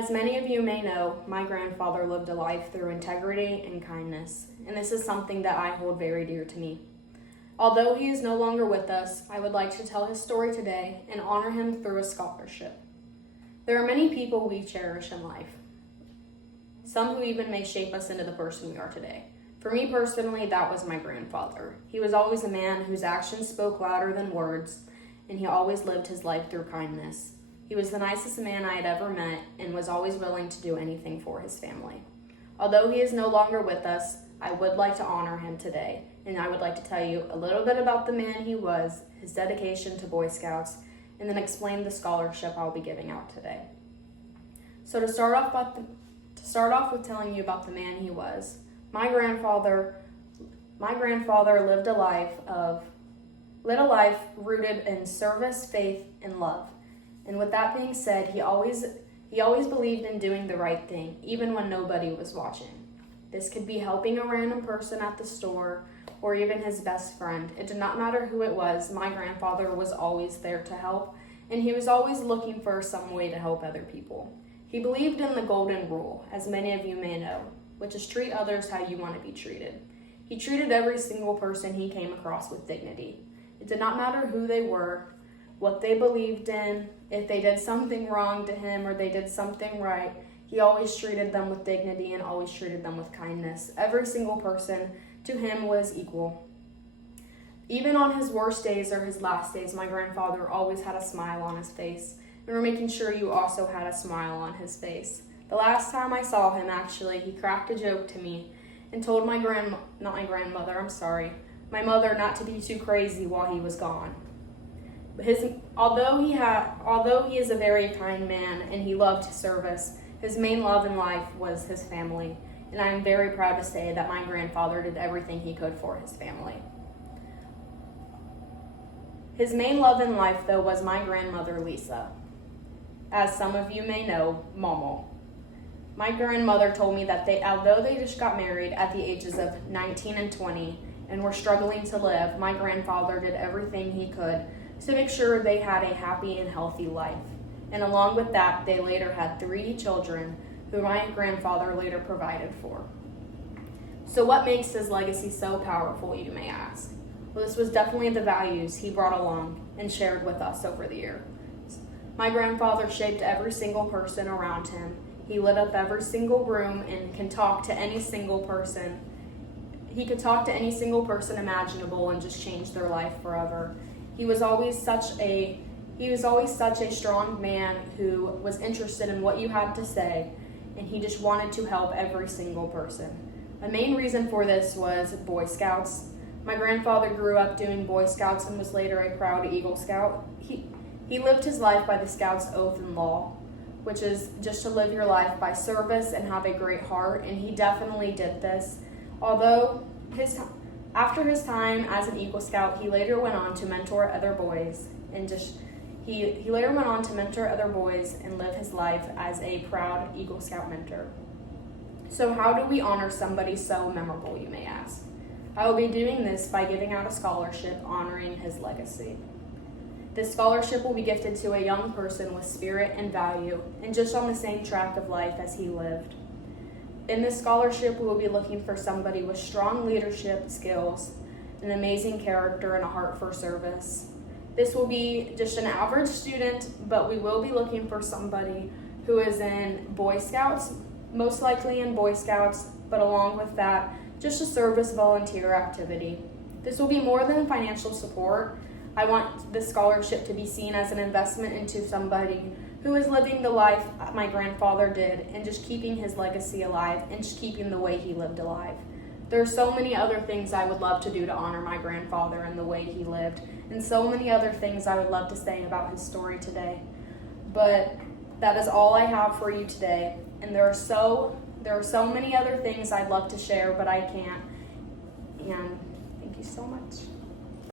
As many of you may know, my grandfather lived a life through integrity and kindness, and this is something that I hold very dear to me. Although he is no longer with us, I would like to tell his story today and honor him through a scholarship. There are many people we cherish in life, some who even may shape us into the person we are today. For me personally, that was my grandfather. He was always a man whose actions spoke louder than words, and he always lived his life through kindness. He was the nicest man I had ever met and was always willing to do anything for his family. Although he is no longer with us, I would like to honor him today, and I would like to tell you a little bit about the man he was, his dedication to Boy Scouts, and then explain the scholarship I'll be giving out today. So to start off with telling you about the man he was, my grandfather lived a life rooted in service, faith, and love. And with that being said, he always believed in doing the right thing, even when nobody was watching. This could be helping a random person at the store or even his best friend. It did not matter who it was, my grandfather was always there to help, and he was always looking for some way to help other people. He believed in the golden rule, as many of you may know, which is treat others how you want to be treated. He treated every single person he came across with dignity. It did not matter who they were, what they believed in, if they did something wrong to him or they did something right. He always treated them with dignity and always treated them with kindness. Every single person to him was equal. Even on his worst days or his last days, my grandfather always had a smile on his face. And we're making sure you also had a smile on his face. The last time I saw him, actually, he cracked a joke to me and told my mother not to be too crazy while he was gone. Although he is a very kind man and he loved service, his main love in life was his family, and I am very proud to say that my grandfather did everything he could for his family. His main love in life, though, was my grandmother, Lisa. As some of you may know, Momo. My grandmother told me that although they just got married at the ages of 19 and 20 and were struggling to live, my grandfather did everything he could to make sure they had a happy and healthy life. And along with that, they later had 3 children who my grandfather later provided for. So what makes his legacy so powerful, you may ask? Well, this was definitely the values he brought along and shared with us over the years. My grandfather shaped every single person around him. He lit up every single room and can talk to any single person. He could talk to any single person imaginable and just change their life forever. He was always such a strong man who was interested in what you had to say, and he just wanted to help every single person. The main reason for this was Boy Scouts. My grandfather grew up doing Boy Scouts and was later a proud Eagle Scout. He lived his life by the Scouts' oath and law, which is just to live your life by service and have a great heart, and he definitely did this. Although after his time as an Eagle Scout, he later went on to mentor other boys and live his life as a proud Eagle Scout mentor. So how do we honor somebody so memorable, you may ask? I will be doing this by giving out a scholarship honoring his legacy. This scholarship will be gifted to a young person with spirit and value and just on the same track of life as he lived. In this scholarship, we will be looking for somebody with strong leadership skills, an amazing character, and a heart for service. This will be just an average student, but we will be looking for somebody who is in Boy Scouts, most likely in Boy Scouts, but along with that, just a service volunteer activity. This will be more than financial support. I want this scholarship to be seen as an investment into somebody who is living the life my grandfather did and just keeping his legacy alive and just keeping the way he lived alive. There are so many other things I would love to do to honor my grandfather and the way he lived, and so many other things I would love to say about his story today. But that is all I have for you today, and there are so many other things I'd love to share, but I can't. And thank you so much.